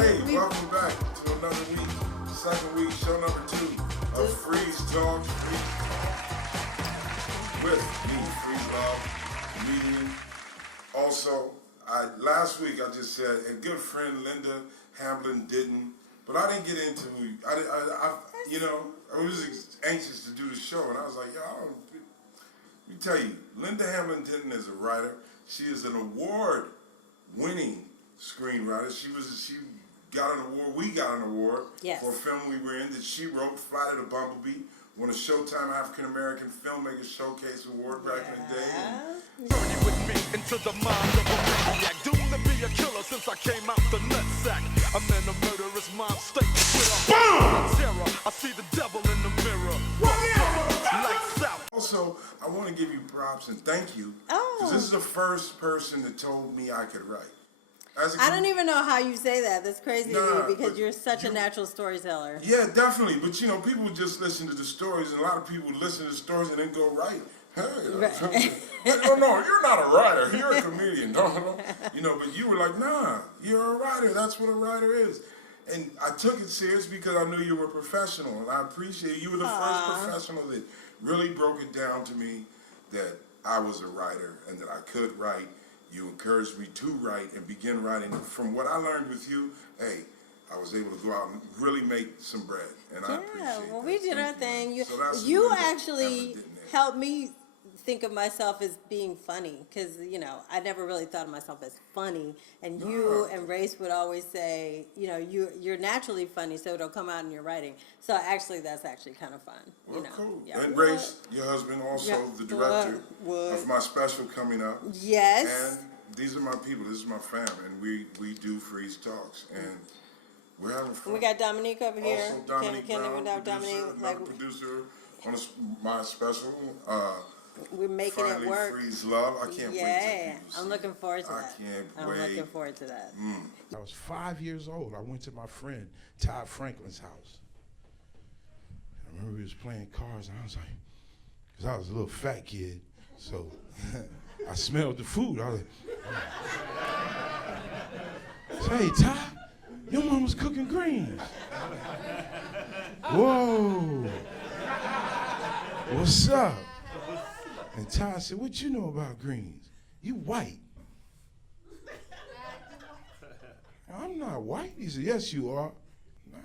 Hey, welcome back to another week, second week, show number 2 of Freeztalks with me, Freez Comedian. Also, last week I just said, and good friend Linda Hamblin didn't, but I didn't get into, I was anxious to do the show, and I was like, let me tell you, Linda Hamblin Denton is a writer. She is an award-winning screenwriter. She got an award. We got an award for a film we were in that she wrote, Flight of the Bumblebee, won a Showtime African American Filmmaker Showcase Award back in the day. Journey with me into the mind of a maniac, doomed to be a killer since I came out the nutsack. I'm in a murderous mind state with a terror. I see the devil in the mirror. Lights out. Also, I want to give you props and thank you, because this is the first person that told me I could write. I don't even know how you say that. That's crazy to me because you're such a natural storyteller. Yeah, definitely. But people just listen to the stories, and a lot of people listen to the stories and then go write. Hey, no, you're not a writer. You're a comedian. But you were like, nah, you're a writer. That's what a writer is. And I took it serious because I knew you were a professional, and I appreciate it. You were the first professional that really broke it down to me that I was a writer and that I could write. You encouraged me to write and begin writing. From what I learned with you, hey, I was able to go out and really make some bread, and I appreciate it. Yeah, well, we did our thing. You actually helped me think of myself as being funny, because I never really thought of myself as funny. And you and Race would always say, you're naturally funny, so it'll come out in your writing. So that's actually kind of fun. Well, cool. Yeah, and Race, your husband, also the director of my special coming up. Yes. And these are my people. This is my family, and we do Freeztalks, and we're having fun. We got Dominique over here. Also, Dominique Brown, producer on my special. We're making it work. Freeze love. I can't wait. Yeah, I'm looking forward to that. I'm looking forward to that. I was 5 years old. I went to my friend Todd Franklin's house. I remember he was playing cards, and I was like, because I was a little fat kid, so I smelled the food. I was like, hey, Todd, your mom was cooking greens. Whoa. What's up? And Todd said, what you know about greens? You white. I'm not white. He said, yes, you are. Nah.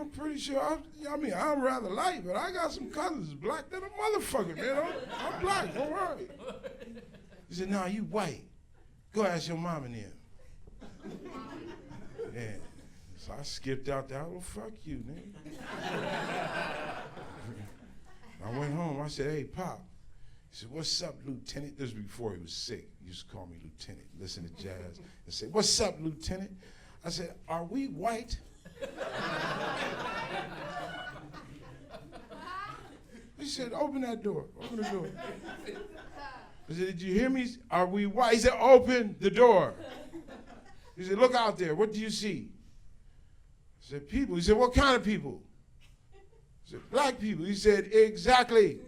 I'm pretty sure, I'm rather light, but I got some colors black than a motherfucker, man. I'm black, don't worry. He said, nah, you white. Go ask your mom and them. Yeah. So I skipped out there. Well, fuck you, nigga. I went home. I said, hey, Pop. He said, what's up, Lieutenant? This was before he was sick. He used to call me Lieutenant, listen to jazz, and say, what's up, Lieutenant? I said, are we white? He said, open that door. Open the door. I said, did you hear me? Are we white? He said, open the door. He said, look out there. What do you see? I said, people. He said, what kind of people? I said, black people. He said, exactly.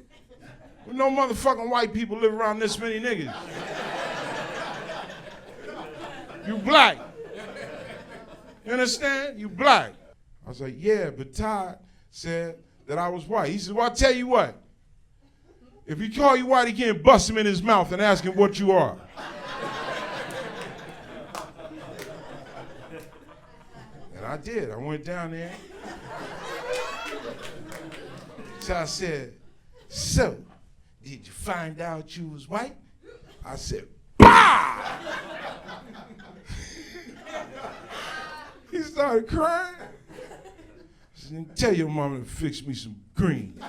Well, no motherfucking white people live around this many niggas. You black. You understand? You black. I was like, yeah, but Todd said that I was white. He said, well, I'll tell you what. If he call you white again, bust him in his mouth and ask him what you are. And I did. I went down there. So I said, so, did you find out you was white? I said, bah! He started crying. I said, tell your mama to fix me some greens.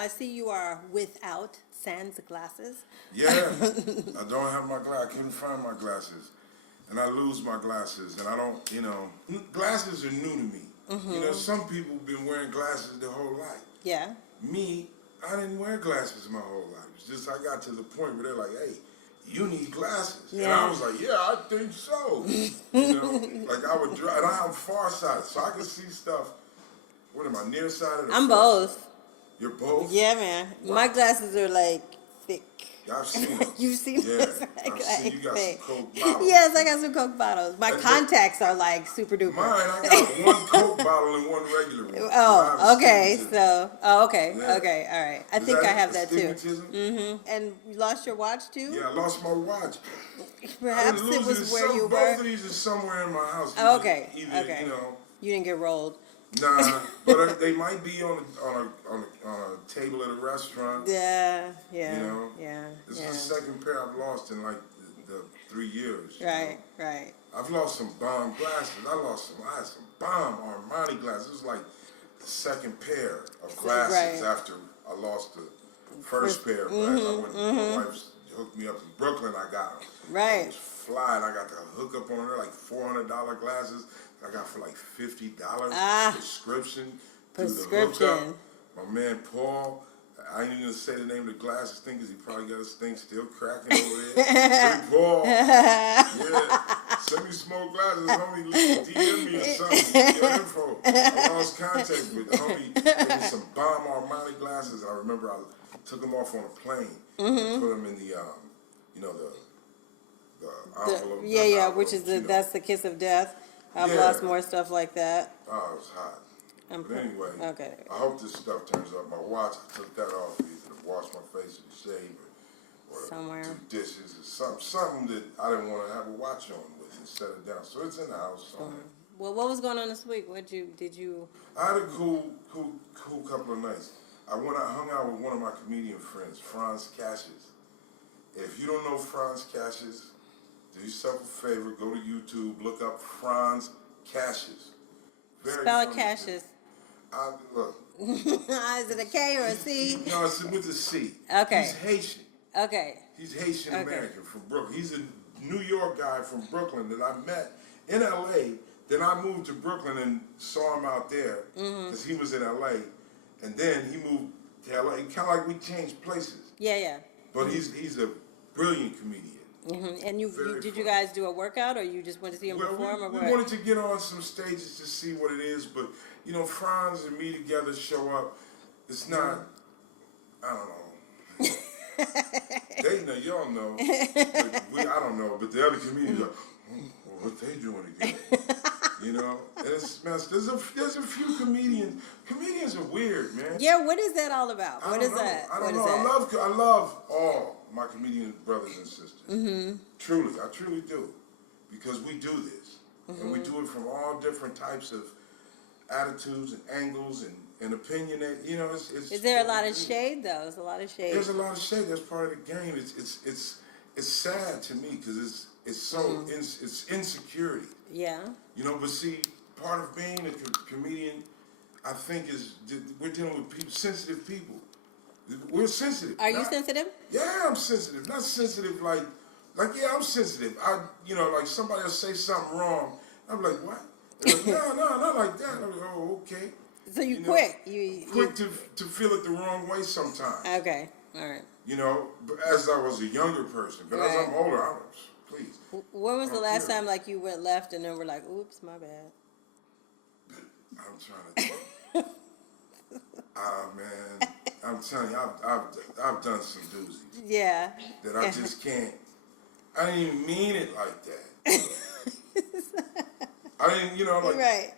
I see you are without sans glasses. Yeah, I don't have my glasses. I couldn't find my glasses. And I lose my glasses. And I don't, glasses are new to me. Mm-hmm. Some people have been wearing glasses their whole life. Yeah. Me, I didn't wear glasses my whole life. It's just I got to the point where they're like, hey, you need glasses. Yeah. And I was like, yeah, I think so. Like I would drive, and I'm farsighted, so I can see stuff. What am I, nearsighted? I'm both. You're both? Yeah, man. Wow. My glasses are like thick. I've seen them. You've seen Yeah, this? I've seen you got some Coke bottles. Yes, I got some Coke bottles. My contacts are like super duper. Mine, I got one Coke bottle and one regular one. Oh, okay. So, okay, Yeah. okay, all right. I Is think I have that too. astigmatism? And you lost your watch too? Yeah, I lost my watch. Perhaps I didn't it lose was it. where you Both were. of these are somewhere in my house. Okay, Either, okay. You know, You didn't get rolled. nah, but they might be on a table at a restaurant. Yeah, yeah, You know, yeah, This yeah. is the second pair I've lost in like the 3 years. you Right, know. right. I've lost some bomb glasses. I had some bomb Armani glasses. It was like the second pair of glasses Right. after I lost the first pair of glasses. My wife hooked me up in Brooklyn. I got them. Right. It was flying. I got the hookup on her, like $400 glasses. I got for like $50 prescription. through the hookup. My man Paul. I ain't even gonna say the name of the glasses thing because he probably got his thing still cracking over there. Hey Paul, yeah, send me small glasses, homie. DM me or something. Get your info. I lost contact with homie. There was some bomb Armani glasses. I remember I took them off on a plane and put them in the, you know, the envelope. Which is that's the kiss of death. I've lost more stuff like that. Oh, it was hot. But anyway, okay. I hope this stuff turns up. My watch, I took that off either to wash my face or shave or Somewhere. do dishes or something that I didn't want to have a watch on with and set it down. So it's in the house somewhere. Well, what was going on this week? Did you? I had a cool couple of nights. I hung out with one of my comedian friends, Freez. If you don't know Freez, do yourself a favor, go to YouTube, look up Freez. Very Spell funny Cassius. Look. Is it a K or a C? No, it's with a C. Okay. He's Haitian. Okay. He's Haitian American from Brooklyn. He's a New York guy from Brooklyn that I met in L.A. Then I moved to Brooklyn and saw him out there because he was in L.A. And then he moved to L.A. Kind of like we changed places. Yeah. But he's a brilliant comedian. And did you guys do a workout, or you just went to see him perform, or what? We wanted to get on some stages to see what it is, but you know, Freez and me together show up. It's not. I don't know. They know, y'all know. But I don't know, but the other comedians are. What they doing again? You know, and there's a few comedians. Comedians are weird, man. Yeah, what is that all about? What is that? I don't know. I love all my comedian brothers and sisters. Truly, I truly do, because we do this, and we do it from all different types of attitudes and angles and opinion. You know, it's. Is there a lot of shade though? There's a lot of shade. There's a lot of shade. That's part of the game. It's sad to me because it's so it's insecurity. Yeah. You know, but see, part of being a comedian, I think, is we're dealing with people, sensitive people. We're sensitive. Are you sensitive? Yeah, I'm sensitive. Not sensitive like yeah, I'm sensitive. Like somebody will say something wrong. I'm like, what? They're like, no, not like that. I'm like, oh, okay. So you quick. You quick to feel it the wrong way sometimes. Okay. All right. You know, as I was a younger person, but as I'm older, please. When was the last time like you went left and then we're like, oops, my bad? I'm trying to think. Man, I'm telling you, I've done some doozies. Yeah. That I just can't. I didn't even mean it like that. I didn't, like right.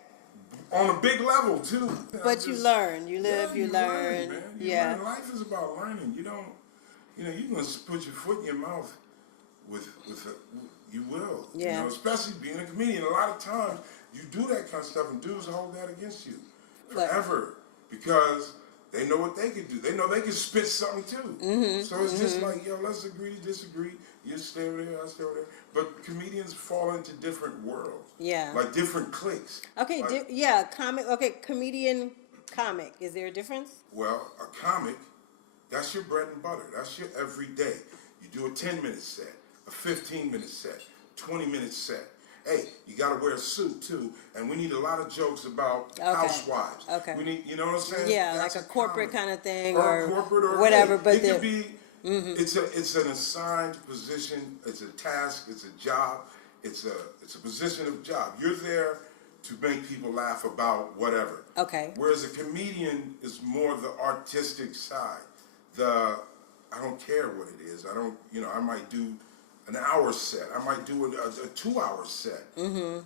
On a big level too. But you learn, you live, you learn. Man. Yeah. Life is about learning. You don't, you can put your foot in your mouth with you will. Yeah. Especially being a comedian. A lot of times you do that kind of stuff and dudes hold that against you forever because they know what they can do. They know they can spit something too. So it's just like, let's agree to disagree. You stay over there, I stay over there. But comedians fall into different worlds. Yeah. Like different cliques. Okay, comic. Okay, comedian, comic. Is there a difference? Well, a comic, that's your bread and butter. That's your everyday. You do a 10-minute set, a 15-minute set, 20-minute set. Hey, you got to wear a suit too, and we need a lot of jokes about housewives. Okay. We need, you know what I'm saying? Yeah, that's like a corporate kind of thing, or corporate, or whatever. Hey, but it could be. It's an assigned position. It's a task. It's a job. It's a position of job. You're there to make people laugh about whatever. Okay. Whereas a comedian is more the artistic side, the I don't care what it is. I don't, I might do an hour set. I might do a 2-hour set. Mm-hmm.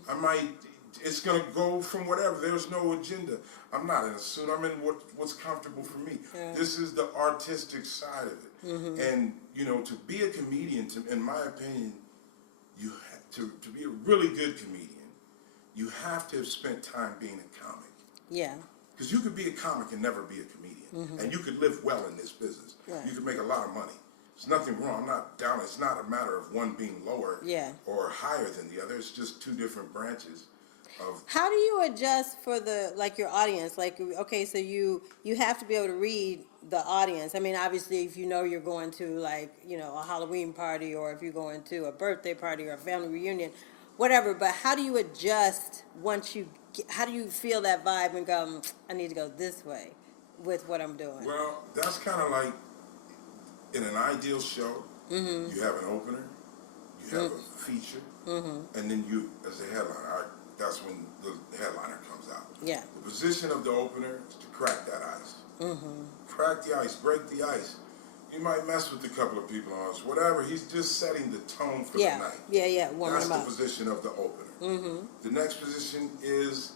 It's going to go from whatever. There's no agenda. I'm not in a suit. I'm in what's comfortable for me. Yeah. This is the artistic side of it. Mm-hmm. And, to be a comedian, in my opinion, you have to be a really good comedian, you have to have spent time being a comic. Yeah. Because you could be a comic and never be a comedian. Mm-hmm. And you could live well in this business. Right. You could make a lot of money. There's nothing wrong. I'm not down. It's not a matter of one being lower or higher than the other. It's just two different branches. How do you adjust for your audience? Okay, so you have to be able to read the audience. I mean, obviously, if you're going to a Halloween party, or if you're going to a birthday party or a family reunion, whatever. But how do you adjust how do you feel that vibe and go, I need to go this way with what I'm doing? Well, that's kind of like in an ideal show. Mm-hmm. You have an opener, you have a feature, and then you, as a headliner, that's when the headliner comes out. Yeah. The position of the opener is to crack that ice. Mm-hmm. Crack the ice, break the ice. You might mess with a couple of people on us, whatever. He's just setting the tone for the night. Yeah, warming them up. That's the position of the opener. Mm-hmm. The next position is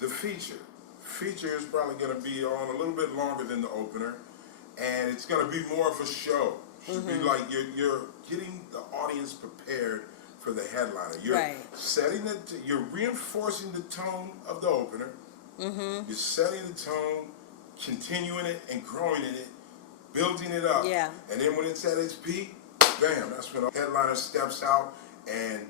the feature. Feature is probably going to be on a little bit longer than the opener, and it's going to be more of a show. It should be like you're getting the audience prepared for the headliner. You're setting you're reinforcing the tone of the opener. Mm-hmm. You're setting the tone, continuing it and growing in it, building it up. Yeah. And then when it's at its peak, bam, that's when the headliner steps out, and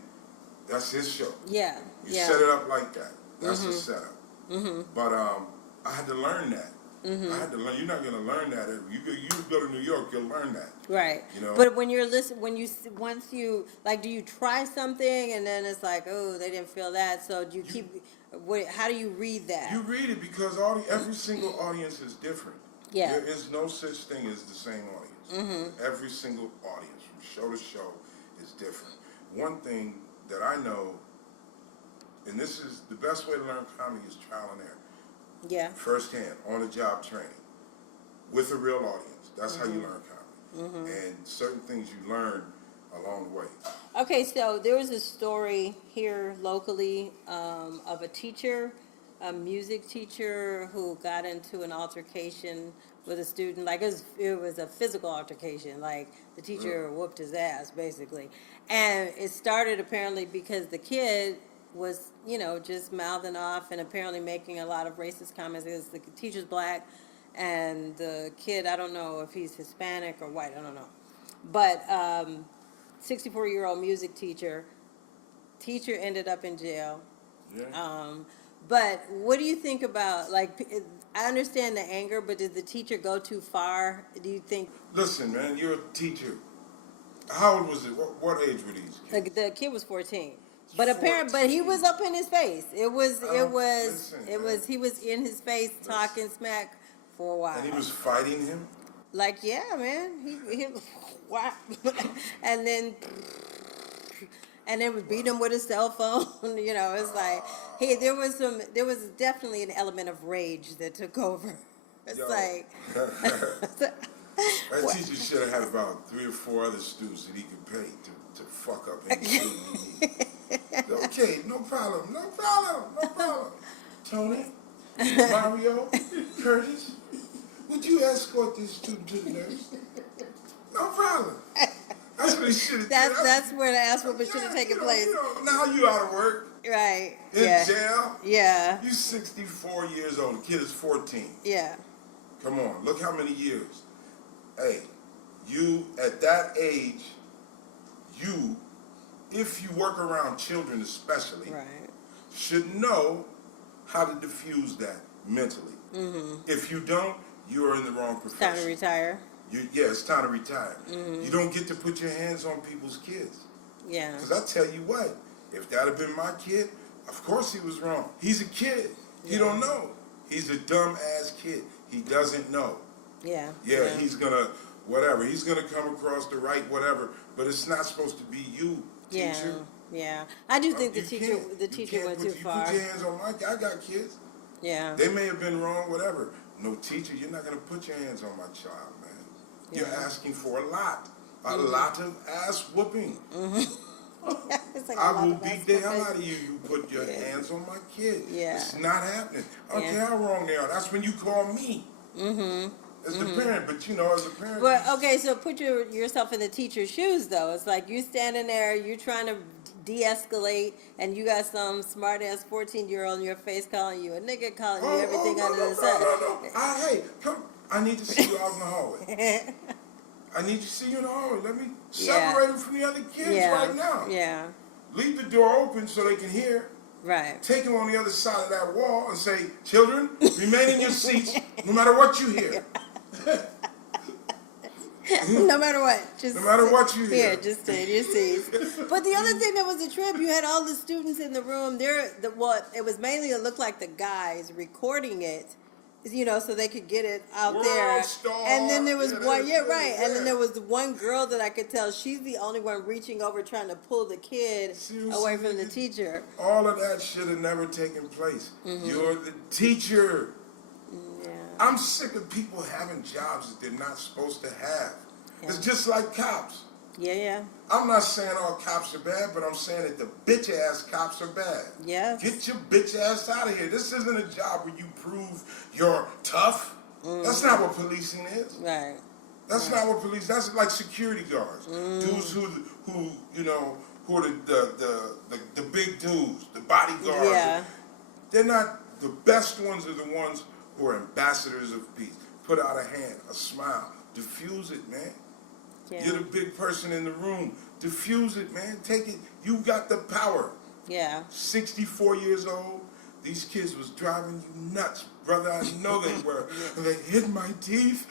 that's his show. Yeah. You set it up like that. That's the setup. Mm-hmm. But I had to learn that. Mm-hmm. I had to learn. You're not going to learn that. You go to New York, you'll learn that. Right. But when you're once you do you try something and then it's like, oh, they didn't feel that, so do you keep? How do you read that? You read it because every single audience is different. Yeah. There is no such thing as the same audience. Mm-hmm. Every single audience from show to show is different. One thing that I know, and this is the best way to learn comedy, is trial and error. Yeah. Firsthand, on-the-job training, with a real audience. That's how you learn comedy. Mm-hmm. And certain things you learn along the way. Okay, so there was a story here locally of a music teacher who got into an altercation with a student. It was a physical altercation. The teacher whooped his ass, basically. And it started apparently because the kid was, just mouthing off and apparently making a lot of racist comments. Because the teacher's black, and the kid, I don't know if he's Hispanic or white, I don't know. But 64-year-old music teacher ended up in jail. Yeah. But what do you think about, I understand the anger, but did the teacher go too far? Do you think? Listen, man, you're a teacher. How old was it? What age were these kids? The kid was 14. But but he was up in his face. He was in his face talking smack for a while. And he was fighting him? Yeah, man. He wow. and then was beating him with his cell phone. It's there was definitely an element of rage that took over. It's that teacher should have had about 3 or 4 other students that he could pay to fuck up any student he needed. Okay, no problem. Tony, Mario, Curtis, would you escort this student to the nurse? No problem. That's what he should have done. That's where the ass whooping should have taken place. Now you out of work. Right. In jail. Yeah. You 64 years old. The kid is 14. Yeah. Come on. Look how many years. Hey, you at that age, if you work around children especially, should know how to diffuse that mentally. Mm-hmm. If you don't, you are in the wrong profession. Time to retire. It's time to retire. Mm-hmm. You don't get to put your hands on people's kids. Yeah. Because I tell you what, if that had been my kid, of course he was wrong. He's a kid. He don't know. He's a dumb-ass kid. He doesn't know. Yeah. Yeah, he's going to, whatever. He's going to come across the right whatever, but it's not supposed to be you, teacher. Yeah. I do think the teacher went too far. Put your hands on I got kids. Yeah. They may have been wrong, whatever. No teacher, you're not going to put your hands on my child, man. You're asking for a lot of ass whooping. It's like I will beat the hell out of you. You put your hands on my kid. Yeah. It's not happening. I don't care how wrong they are. That's when you call me. As the parent, but as a parent. But okay, so put yourself in the teacher's shoes, though. It's like you standing there, you're trying to de-escalate, and you got some smart-ass 14-year-old in your face calling you a nigga, calling you everything under the sun. No. Hey, come. I need to see you out in the hallway. I need to see you in the hallway. Let me separate them from the other kids right now. Yeah. Leave the door open so they can hear. Right. Take them on the other side of that wall and say, children, remain in your seats no matter what you hear. No matter what. No matter what you hear. Yeah, just stay in your seats. But the other thing that was a trip, you had all the students in the room. It was mainly, it looked like the guys recording it, so they could get it out World there. star. And then there was one, right. Yeah. And then there was one girl that I could tell she's the only one reaching over trying to pull the kid away from the teacher. All of that should have never taken place. You're the teacher. Yeah. I'm sick of people having jobs that they're not supposed to have. Yeah. It's just like cops. Yeah. I'm not saying all cops are bad, but I'm saying that the bitch-ass cops are bad. Yeah. Get your bitch ass out of here. This isn't a job where you prove you're tough. That's not what policing is. Right. That's not what police. That's like security guards. Dudes who are the big dudes, the bodyguards. Yeah. They're not the best ones. Are the ones who are ambassadors of peace. Put out a hand, a smile, diffuse it, man. Yeah. You're the big person in the room. Diffuse it, man. Take it. You got the power. Yeah. 64 years old. These kids was driving you nuts, brother. I know they were. They hit my teeth.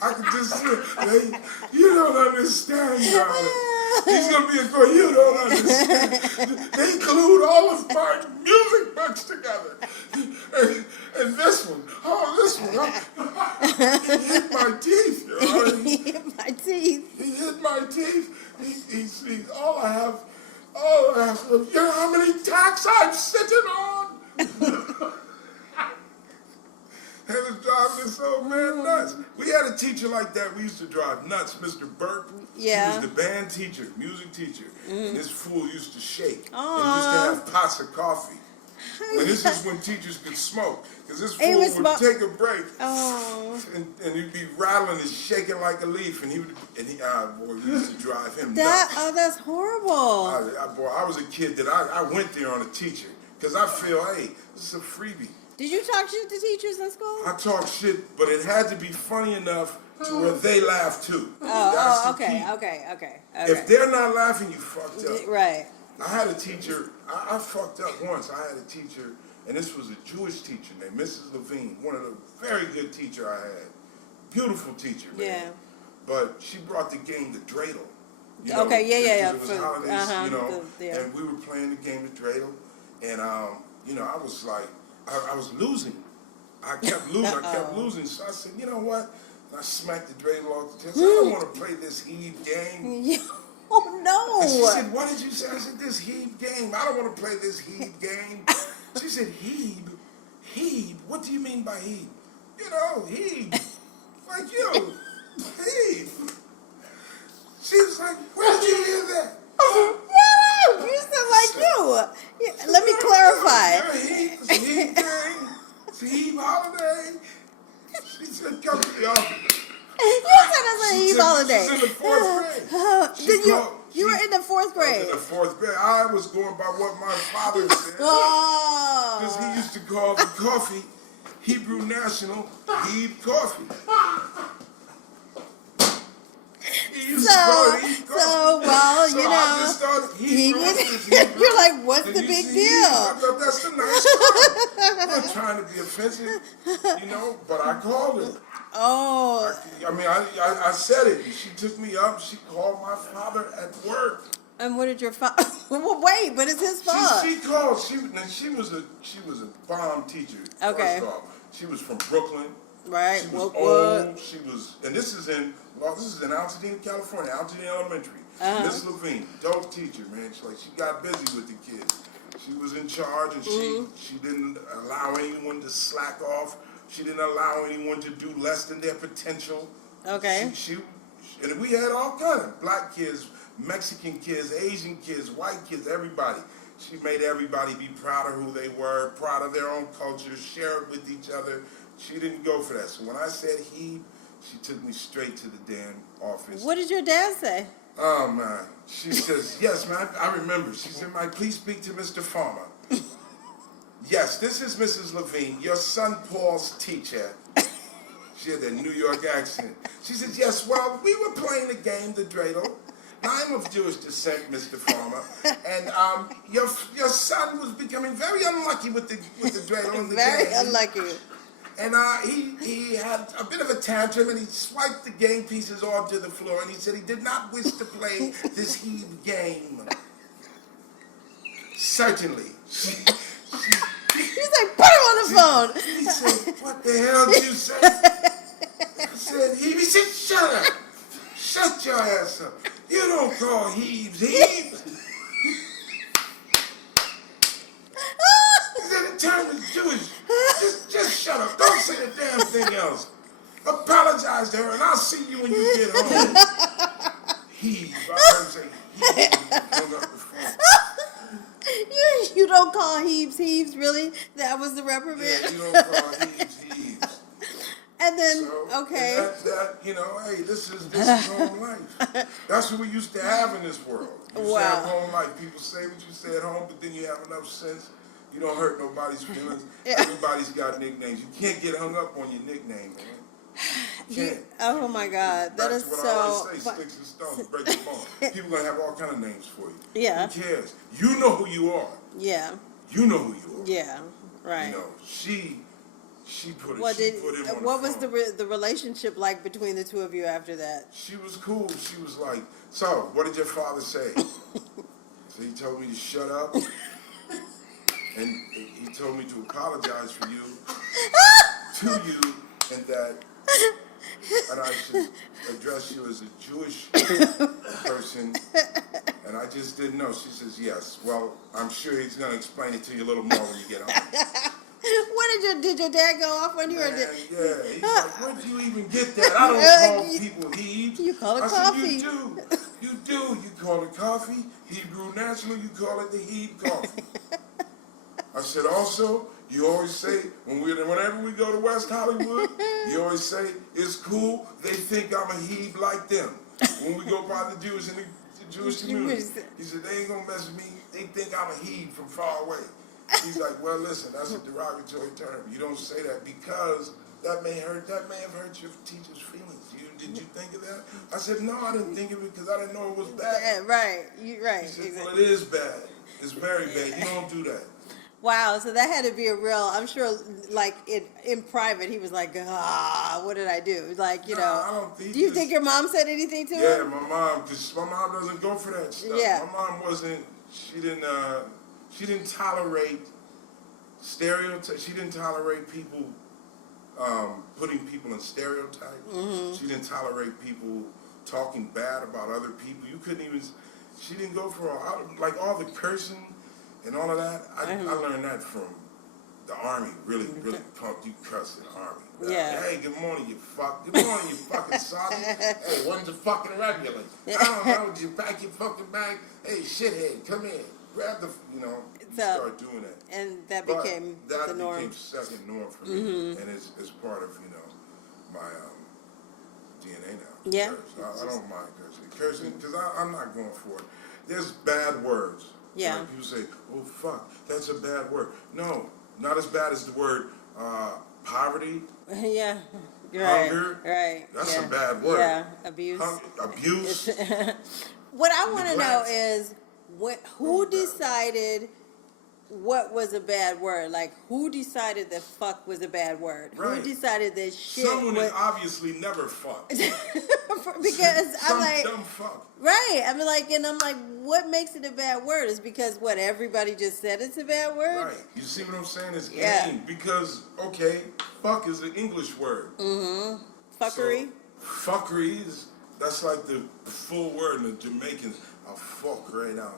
I could just see. You don't understand, darling. He's gonna be a girl. You don't understand. They glued all of my music books together. And this one, he hit my teeth. He hit my teeth. He hit my teeth. He's all I have. You know how many tacks I'm sitting on? It was driving this old man nuts. We had a teacher like that. We used to drive nuts, Mr. Burke. Yeah. He was the band teacher, music teacher. And this fool used to shake. Aww. And he used to have pots of coffee. And this is when teachers could smoke. Because this fool would take a break. Oh. And he'd be rattling and shaking like a leaf. And we used to drive him nuts. Oh, that's horrible. I was a kid that I went there on a teacher. Because I feel, hey, this is a freebie. Did you talk shit to teachers in school? I talk shit, but it had to be funny enough to where they laugh too. Okay. If they're not laughing, you fucked up. Right. I had a teacher, I fucked up once. I had a teacher, and this was a Jewish teacher named Mrs. Levine, one of the very good teacher I had. Beautiful teacher, man. Yeah. But she brought the game to dreidel. Yeah. It was holidays, and we were playing the game of dreidel, and I was like, I was losing. I kept losing. So I said, you know what? And I smacked the dreidel off the table. I don't want to play this Heeb game. Oh, no. And she said, what did you say? I said, this Heeb game. I don't want to play this Heeb game. She said, Heeb? Heeb? What do you mean by Heeb? Heeb. Like you. Heeb. She was like, where did you hear that? No, you sound like you. Let me clarify. It's a Heeb game. It's a Heeb holiday. She said, come to the office. You said it's a Heeb holiday. She's in the 4th grade. You were in the 4th grade. I was in the 4th grade. I was going by what my father said. Oh. Because he used to call the coffee Hebrew National Heeb Coffee. He used to call it Heeb Coffee. I just thought Heeb roast. You're like, what's the big deal? I thought that's a nice word. I'm not trying to be offensive, but I called her. Oh. I said it. She took me up. She called my father at work. And what did your father? Well, wait, but it's his fault. She called. She was a bomb teacher. Okay. First off, she was from Brooklyn. Right. She was old. She was, and this is in Altadena, California, Altadena Elementary. Miss Levine, dope teacher, man. She got busy with the kids. She was in charge, and she didn't allow anyone to slack off. She didn't allow anyone to do less than their potential. Okay. And we had all kinds of black kids, Mexican kids, Asian kids, white kids, everybody. She made everybody be proud of who they were, proud of their own culture, share it with each other. She didn't go for that. So when I said Heeb, she took me straight to the damn office. What did your dad say? Oh, man. She says, yes, man, I remember. She said, Mike, please speak to Mr. Farmer. Yes, this is Mrs. Levine, your son Paul's teacher. She had that New York accent. She says, yes, well, we were playing the game, the dreidel. I'm of Jewish descent, Mr. Farmer, and your son was becoming very unlucky with the dreidel in the Very game. unlucky. And he had a bit of a tantrum, and he swiped the game pieces onto the floor, and he said he did not wish to play this Heeb game. Certainly. He's like, put him on the phone. He said, what the hell did you say? I said, Heeb. He said, shut up. Shut your ass up. You don't call Heebs Heebs. He said, the term is Jewish. Just shut up. Don't say a damn thing else. Apologize to her, and I'll see you when you get home. Heeb. I heard him say Heeb. Hung up the phone. You don't call Heebs Heebs, really? That was the reprimand? Yeah, you don't call Heebs Heebs. And then, So, okay. And that, you know, hey, this is home life. That's what we used to have in this world. You used to have home life. People say what you say at home, but then you have enough sense. You don't hurt nobody's feelings. Everybody's got nicknames. You can't get hung up on your nickname, man. Oh my God, that is what so. I always say, sticks and stones break the bone. People gonna have all kind of names for you. Yeah. Who cares? You know who you are. Yeah. You know who you are. Yeah. Right. You know, she put it. Well, she put him on what the was phone. the relationship like between the two of you after that? She was cool. She was like, so, what did your father say? So he told me to shut up. And he told me to apologize for you, to you, and that, and I should address you as a Jewish person. And I just didn't know. She says, yes. Well, I'm sure he's going to explain it to you a little more when you get home. What did your dad go off on you? Man, Or did, yeah, he's like, where do you even get that? I don't call people Heebs. You call it I coffee. said, you do. You call it coffee. Hebrew National, you call it the Heeb coffee. I said, also, you always say, whenever we go to West Hollywood, you always say, it's cool, they think I'm a Heeb like them. When we go by the Jews in the Jewish community, he said, they ain't gonna mess with me, they think I'm a Heeb from far away. He's like, well, listen, that's a derogatory term. You don't say that because that may have hurt your teacher's feelings. Did you think of that? I said, no, I didn't think of it because I didn't know it was bad. Yeah, right. Right. He said, well, it is bad. It's very bad. You don't do that. Wow, so that had to be a real, I'm sure, like, in private, he was like, what did I do? Like, you know, I don't think do you think your mom said anything to him? Yeah, my mom, because my mom doesn't go for that stuff. Yeah. My mom she didn't tolerate stereotypes. She didn't tolerate people, putting people in stereotypes. Mm-hmm. She didn't tolerate people talking bad about other people. She didn't go for all the cursing and all of that. I learned that from the Army. Really pumped you cuss in the Army. Yeah. Hey, good morning, you fuck. Good morning, you fucking sergeant. Hey, when's the fucking regular? I don't know. Did you pack your fucking bag? Hey, shithead, come in. Grab the, you start doing that. And that But became that the norm. became second norm for me, and it's part of my DNA now. Yeah. I don't mind cursing because I'm not going for it. There's bad words. Yeah. Like people say, "Oh fuck, that's a bad word." No, not as bad as the word poverty. Yeah. Right. Hunger. Right. That's a bad word. Yeah. Abuse. Abuse. What I want to know Neglect. is who decided what was a bad word? Like, who decided that fuck was a bad word? Right. Who decided that shit Someone was... that obviously never fucked. Because I'm like... dumb fuck. Right. I'm like, what makes it a bad word? Is because everybody just said it's a bad word? Right. You see what I'm saying? It's Yeah. game. Because, okay, fuck is an English word. Mm-hmm. Fuckery? So, fuckery that's like the full word in the Jamaicans. I'll fuck right now.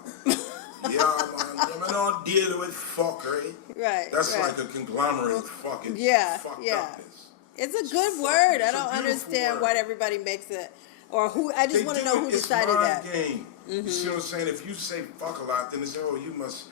Yeah, man, don't deal with fuckery. Right. That's right. like a conglomerate of fucking Yeah, fucked yeah. upness. It's a good word. It's I a don't beautiful understand word. why everybody makes it, or who. I just want to know who decided that. Game. You see what I'm saying? If you say fuck a lot, then they say, oh, you must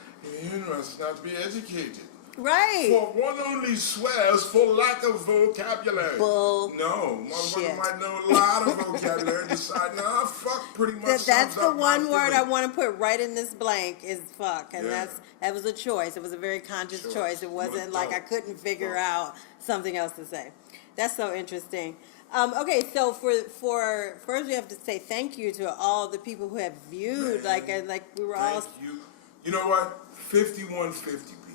not be educated. Right. For one only swears for lack of vocabulary. Bull. No, shit. one might know a lot of vocabulary and decide, nah, fuck pretty much. That's the one word I feeling. want to put right in this blank is fuck, and Yeah. that was a choice. It was a very conscious choice. It wasn't No like I doubt. couldn't figure out something else to say. That's so interesting. Okay, so for first we have to say thank you to all the people who have viewed. Man, like we were all. Thank you. You know what? 5150 people.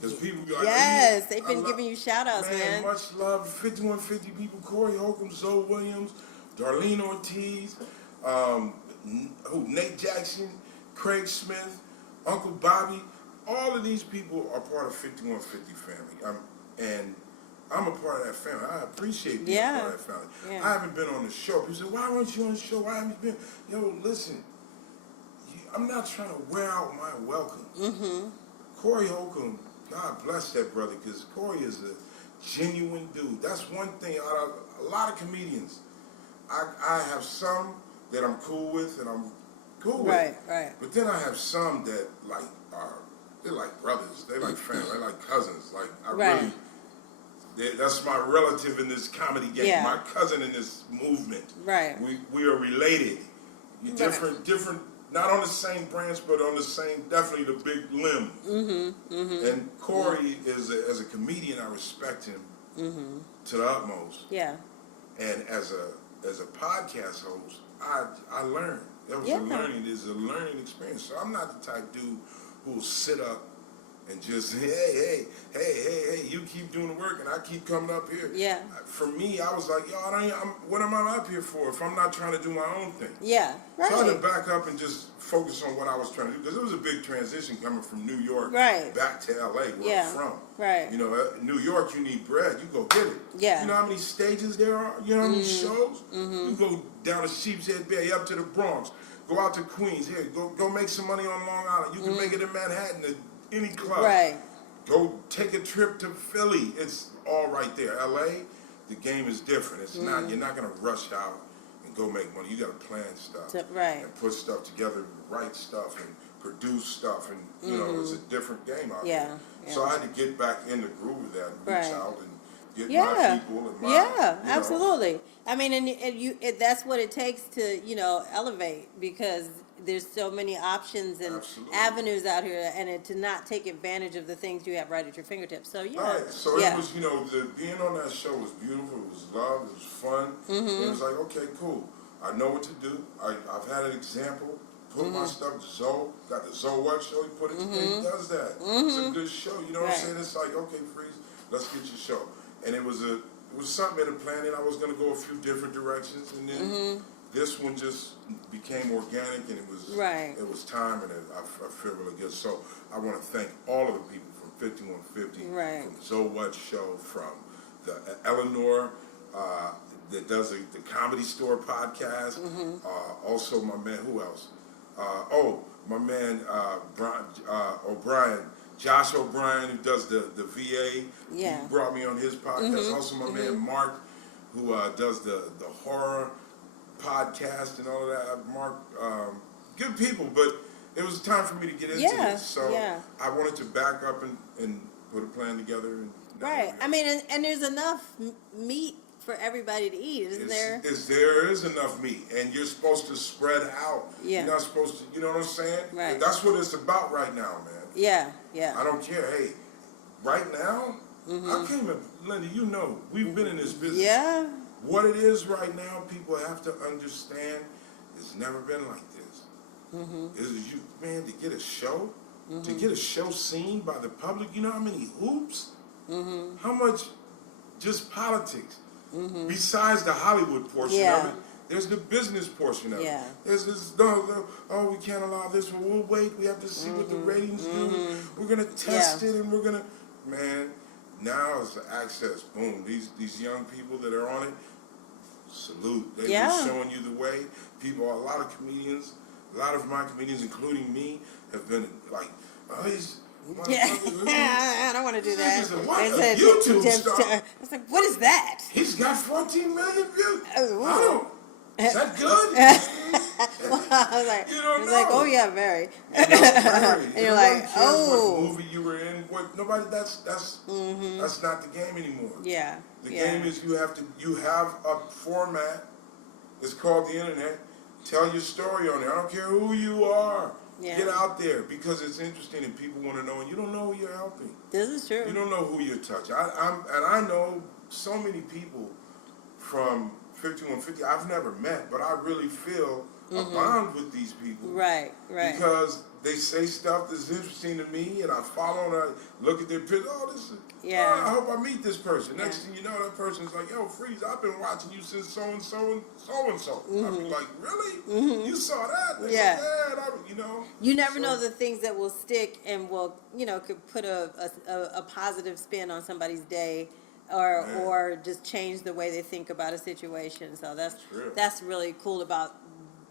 Because people be like, Yes, hey, they've been giving you shout outs, man. Much love. 5150 people. Corey Holcomb, Zoe Williams, Darlene Ortiz, Nate Jackson, Craig Smith, Uncle Bobby. All of these people are part of 5150 family. And I'm a part of that family. I appreciate being a part of that family. Yeah. I haven't been on the show. People say, why weren't you on the show? Why haven't you been? Yo, listen. I'm not trying to wear out my welcome. Mm-hmm. Corey Holcomb, God bless that brother, because Corey is a genuine dude. That's one thing. A lot of comedians, I have some that I'm cool with and I'm cool with. Right. But then I have some that they're like brothers. They're like family. They're like cousins. Like that's my relative in this comedy game. Yeah. My cousin in this movement. Right. We are related. Different. Not on the same branch, but on the same, definitely the big limb. And Corey is as a comedian, I respect him to the utmost. Yeah. And as a podcast host, I learned. That was a learning experience. So I'm not the type dude who will sit up and just hey, you keep doing the work and I keep coming up here. Yeah. For me, I was like, yo, what am I up here for if I'm not trying to do my own thing? Yeah. Right. So I had to back up and just focus on what I was trying to do because it was a big transition coming from New York back to LA where I'm from. Right. You know, New York, you need bread. You go get it. Yeah. You know how many stages there are? You know how many shows? You go down to Sheepshead Bay, up to the Bronx, go out to Queens. Here, go make some money on Long Island. You can make it in Manhattan at any club. Right. Go take a trip to Philly. It's all right there. LA, the game is different. It's not. You're not gonna rush out and go make money. You gotta plan stuff. And put stuff together, write stuff, and produce stuff, and you know it's a different game out there. So I had to get back in the groove of that, and reach out and get my people and my absolutely. I mean, and that's what it takes to elevate because there's so many options and avenues out here, and to not take advantage of the things you have right at your fingertips. So it was being on that show was beautiful. It was love. It was fun. It was like, okay, cool. I know what to do. I've had an example. Put my stuff to Zoe. Got the Zoe What show. He put it together. He does that. It's a good show. You know what I'm saying? It's like, okay, Freez, let's get your show. And it was something in the planning. I was gonna go a few different directions, and then this one just became organic, and it was time, and I feel really good. So I want to thank all of the people from 5150, from Zoe What show, from the Eleanor that does the Comedy Store podcast. Also, my man, who else? My man O'Brien, Josh O'Brien, who does the VA. He brought me on his podcast. Also, my man Mark, who does the horror podcast and all of that. Mark, good people, but it was time for me to get into this. So I wanted to back up and put a plan together. And I mean, and there's enough meat for everybody to eat, isn't there? There is enough meat, and you're supposed to spread out. You're not supposed to, you know what I'm saying? Right. That's what it's about right now, man. I don't care. Hey, right now, I came in, Linda, we've been in this business. What it is right now, people have to understand, it's never been like this. To get a show, to get a show seen by the public, you know how many hoops? How much just politics? Besides the Hollywood portion of it, there's the business portion of it. There's this, we can't allow this, we'll wait, we have to see what the ratings do. We're going to test it, and we're going to, man, now is the access. Boom. These young people that are on it, salute. They've been showing you the way. A lot of comedians, A lot of my comedians, including me, have been like, oh, he's. Yeah, I don't want to do that. What? I A said, YouTube star? I was like, what is that? He's got 14 million views. Oh, I don't. Is that good? Well, I was like, You don't he's know. like, oh yeah, very. You know, very. And you're like, oh. What movie you were in? What? Nobody. That's not the game anymore. Yeah. The game is you have a format. It's called the internet. Tell your story on there. I don't care who you are. Yeah. Get out there because it's interesting and people want to know. And you don't know who you're helping. This is true. You don't know who you're touching. I know so many people from 5150 I've never met, but I really feel a bond with these people. Right. Because they say stuff that's interesting to me, and I follow and I look at their picture. Oh, this is. Yeah. Oh, I hope I meet this person. Next thing you know, that person's like, "Yo, Freeze, I've been watching you since so and so and so and so." I'd be like, "Really? You saw that?" They go, Yeah. you know. You never know the things that will stick and will, could put a positive spin on somebody's day, or just change the way they think about a situation. So that's really cool about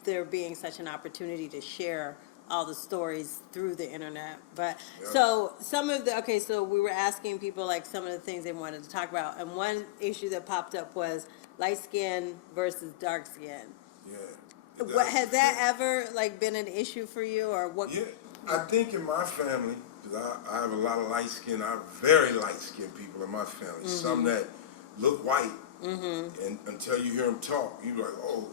there being such an opportunity to share all the stories through the internet. But so so we were asking people like some of the things they wanted to talk about, and one issue that popped up was light skin versus dark skin. Yeah. What has that ever like been an issue for you, or what? Yeah, I think in my family, because I have a lot of light skin, I have very light skinned people in my family. Some that look white, and until you hear them talk, you're like, oh.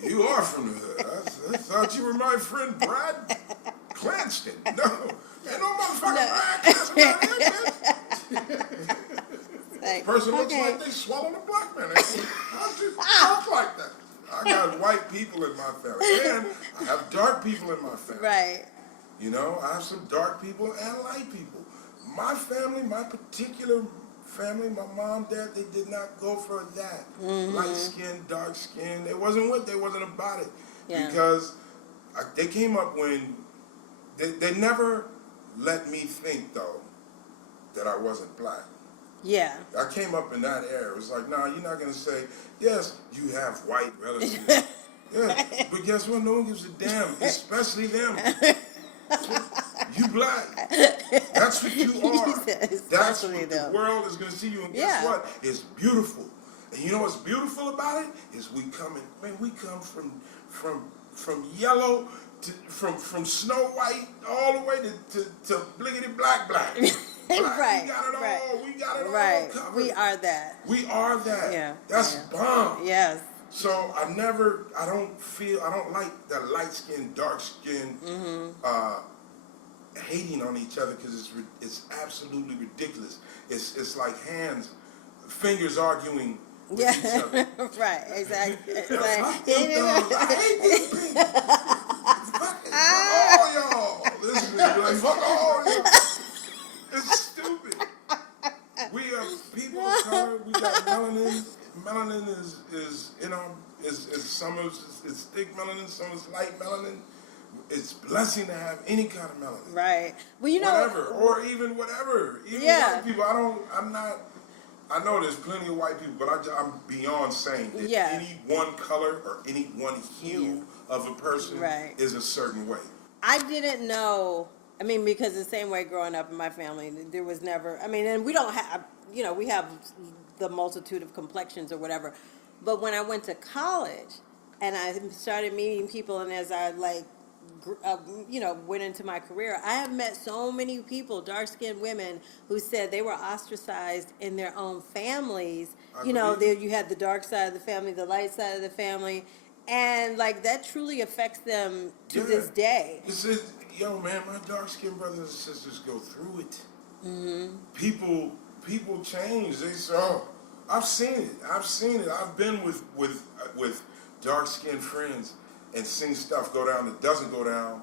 You are from the hood. I thought you were my friend Brad Clanston. No, ain't no motherfucking Brad Clanston down here, man. Person looks like they swallowed a black man. How'd you talk like that? I got white people in my family, and I have dark people in my family. Right. You know, I have some dark people and light people. My family, my particular family, my mom, dad, they did not go for that. Light skin, dark skin. They wasn't about it. Yeah. Because they came up when they never let me think though that I wasn't black. Yeah. I came up in that era. It was like, nah, you're not gonna say, yes, you have white relatives. Yeah. But guess what? No one gives a damn, especially them. You black. That's what you are. That's what the world is going to see you. And guess what? It's beautiful. And you know what's beautiful about it? Is we come from yellow to from Snow White all the way to bliggity black. Right. We got it all. We got it all covered. We are that. We are that. Yeah. That's bomb. Yes. So I don't like that light skin, dark skin, hating on each other because it's absolutely ridiculous. It's like fingers arguing with each other. Right, exactly. It's I like, hate these people. Fuck all y'all. Listen to me, like, fuck all y'all. It's stupid. We are people of color. We got melanin. Melanin is some of it's thick melanin, some is light melanin. It's a blessing to have any kind of melanin. right. Well, Whatever, or even whatever. Even white people, I know there's plenty of white people, but I'm beyond saying that any one color or any one hue of a person is a certain way. I didn't know, because the same way growing up in my family, there was never, and we don't have, we have the multitude of complexions or whatever. But when I went to college and I started meeting people, and as I went into my career, I have met so many people, dark-skinned women, who said they were ostracized in their own families. There you had the dark side of the family, the light side of the family, and that truly affects them to this day. Yo, man, my dark-skinned brothers and sisters go through it. People change. They say, "Oh, I've seen it. I've been with dark-skinned friends and seen stuff go down that doesn't go down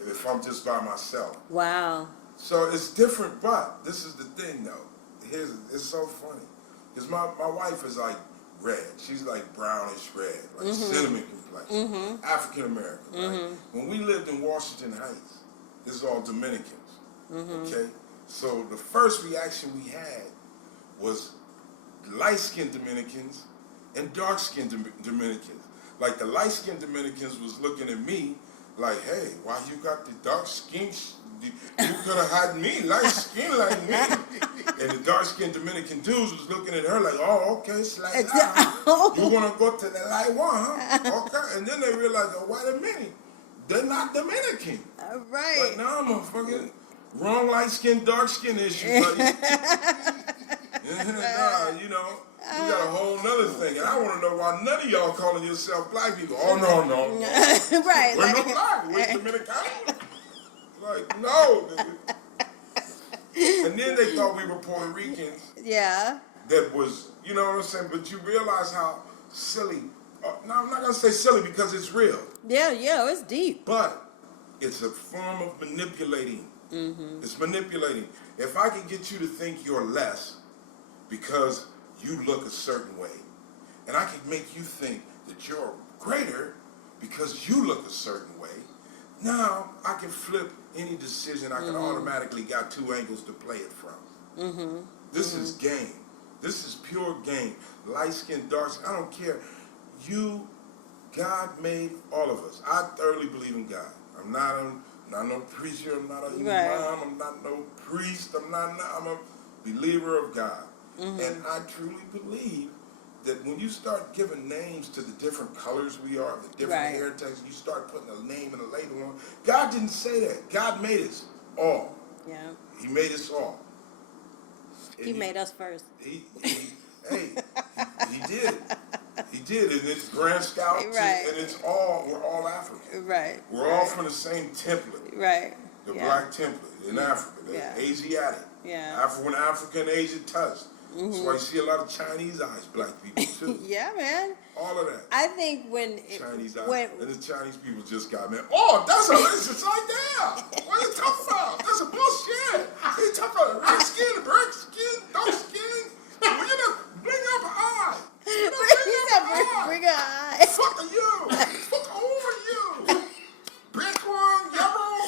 if I'm just by myself." Wow. So it's different, but this is the thing, though. It's so funny because my wife is like red. She's like brownish red, like cinnamon complexion, African American. Right? When we lived in Washington Heights, this is all Dominicans. Okay. So the first reaction we had was light-skinned Dominicans and dark-skinned Dominicans. Like the light-skinned Dominicans was looking at me like, hey, why you got the dark skin? You could have had me, light skin like me. And the dark-skinned Dominican dudes was looking at her like, oh, okay, slight line. You want to go to the light one, huh? Okay. And then they realized, oh, wait a minute. They're not Dominican. Right. Like, nah, motherfucker. Wrong light-skin, dark-skin issue, buddy. Nah, you know, we got a whole nother thing. And I want to know why none of y'all calling yourself black people. Oh, no. Right. We're not black. We're Dominican. Like, no, nigga. And then they thought we were Puerto Ricans. Yeah. That was, you know what I'm saying? But you realize how silly. No, I'm not going to say silly because it's real. Yeah, it's deep. But it's a form of manipulating. Mm-hmm. It's manipulating. If I can get you to think you're less because you look a certain way, and I can make you think that you're greater because you look a certain way, now I can flip any decision. I can automatically got two angles to play it from. Mm-hmm. This is game. This is pure game. Light skin, dark skin, I don't care. God made all of us. I thoroughly believe in God. I'm not no preacher. I'm not a imam. I'm not no priest. I'm a believer of God. Mm-hmm. And I truly believe that when you start giving names to the different colors we are, the different hair textures, you start putting a name and a label on. God didn't say that. God made us all. Yeah. He made us all. He made us first. He did. He did, and it's Grand Scout, and we're all African. Right. We're all from the same template. Right. The black template in Africa, the Asiatic. Yeah. When African and Asia touched. Mm-hmm. So I see a lot of Chinese eyes, black people too. Yeah, man. All of that. I think Chinese eyes, and the Chinese people just got mad. Oh, that's a racist right there. What are you talking about? That's a bullshit. You talking about red skin, black skin, dark skin? Bring up an eye. Bring an eye. Fuck you. Fuck over you. Black one, yellow,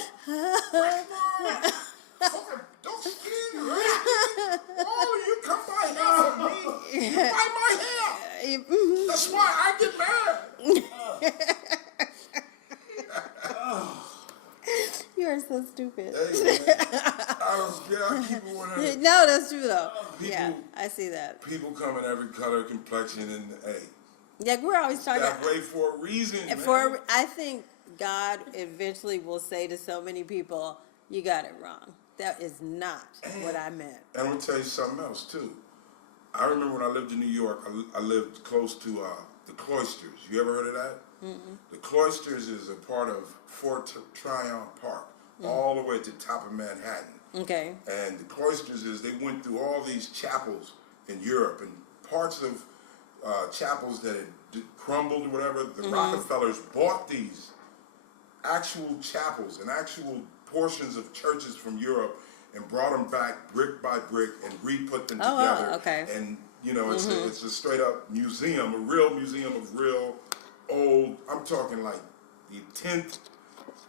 black one. Fucking dark skin, red skin. All of you come by here for me. You buy my hair. That's why I get mad. You are so stupid. Hey, man. I don't care. I keep it 100. No, that's true though. Yeah, I see that. People come in every color, complexion, and yeah, we're always talking that way for a reason. I think God eventually will say to so many people, "You got it wrong. That is not what I meant." And I'm gonna tell you something else too. I remember when I lived in New York. I lived close to the Cloisters. You ever heard of that? Mm-mm. The Cloisters is a part of Fort Tryon Park, all the way to the top of Manhattan. Okay. And the Cloisters they went through all these chapels in Europe and parts of chapels that had crumbled or whatever. The Rockefellers bought these actual chapels and actual portions of churches from Europe and brought them back brick by brick and re-put them together. Wow, okay. And you know, it's a straight up museum, a real museum of real old. I'm talking like the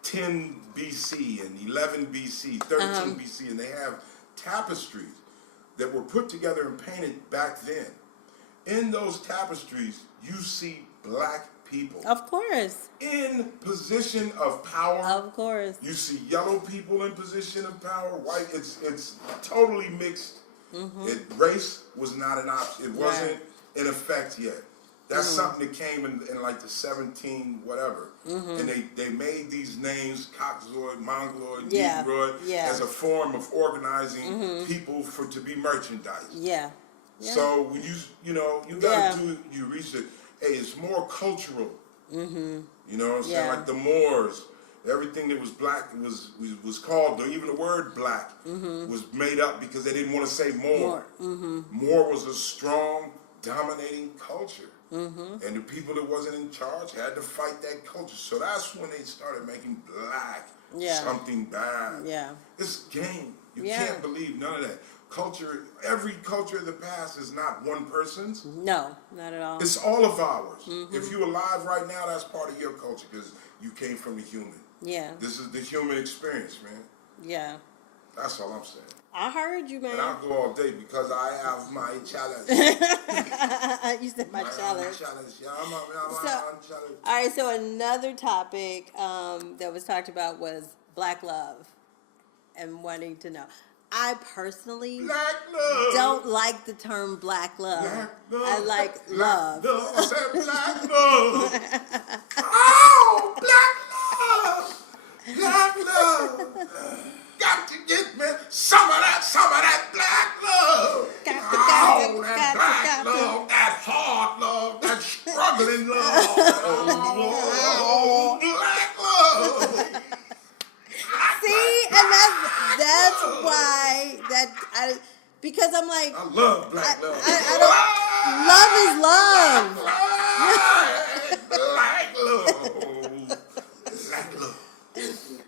10 BC and 11 BC, 13 BC, and they have tapestries that were put together and painted back then. In those tapestries, you see black people. Of course. In position of power. Of course. You see yellow people in position of power, white. It's totally mixed. Mm-hmm. Race was not an option. It wasn't in effect yet. That's something that came in like the 17 whatever. Mm-hmm. And they made these names, Coxoid, Mongoloid, Negroid, as a form of organizing people to be merchandise. Yeah. So when you gotta do your research. Hey, it's more cultural. Mm-hmm. You know what I'm saying? Like the Moors, everything that was black was called, even the word black was made up because they didn't want to say Moor. Moor was a strong, dominating culture. And the people that wasn't in charge had to fight that culture. So that's when they started making black something bad. Yeah. It's game. You can't believe none of that. Culture, every culture of the past is not one person's. No, not at all. It's all of ours. If you're alive right now, that's part of your culture because you came from the human. Yeah. This is the human experience, man. Yeah. That's all I'm saying. I heard you, man. And I'll go all day because I have my challenge. You said my challenge. Yeah, I'm challenge. All right, so another topic that was talked about was black love and wanting to know. I personally Black love. don't like the term black love. Black love. I like love. I said black love. Oh, black love. Black love. Got to get me some of that black love. Got That black love, that hard love, that struggling love. Oh, black love. See, and that's why because I'm like, I love black love. I don't, love is love. Black love. Black love.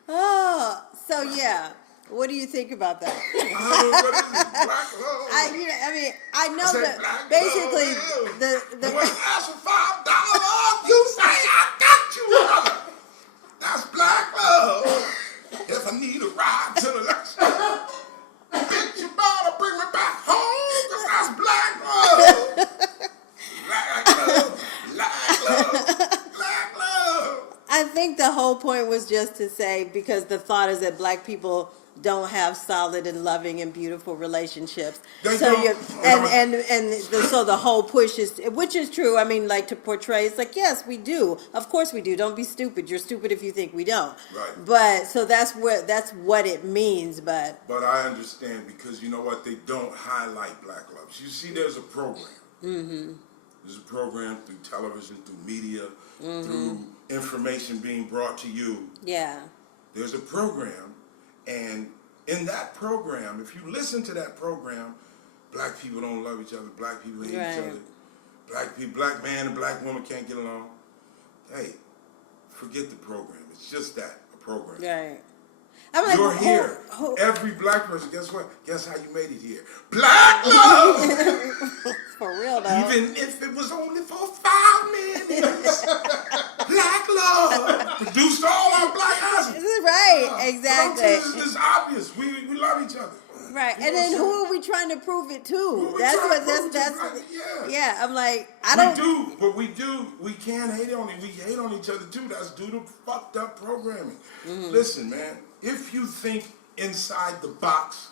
Oh, so yeah. What do you think about that? What is it? Black love. I know that basically the when I ask for $5, you say I got you, brother. That's black love. If I need a ride to the next bitch, you better bring me back home, 'cause that's black love. Black love. Black love. Black love. I think the whole point was just to say, because the thought is that black people don't have solid and loving and beautiful relationships. They So don't. so the whole push is, which is true. I mean, like, to portray, it's like, yes, we do. Of course we do. Don't be stupid. You're stupid if you think we don't. Right. But so that's what it means. But I understand, because you know what? They don't highlight black love. You see, there's a program. Mm-hmm. There's a program through television, through media, through information being brought to you. yeah, There's a program, and in that program, if you listen to that program, black people don't love each other, black people hate each other, black man and black woman can't get along. Hey, forget the program. It's just that, a program. right. I'm like, You're here. Every black person, guess what? Guess how you made it here? Black love! For real though. Even if it was only for 5 minutes. Black love produced all our black houses. Right, exactly. It's obvious. We love each other. Right, You and know then what who are we trying to prove it to? we That's trying what to prove it that's to? Yeah. yeah. I'm like, I We don't. do, but we do. We can't hate on it. We hate on each other too. That's due to fucked up programming. Listen, man. If you think inside the box,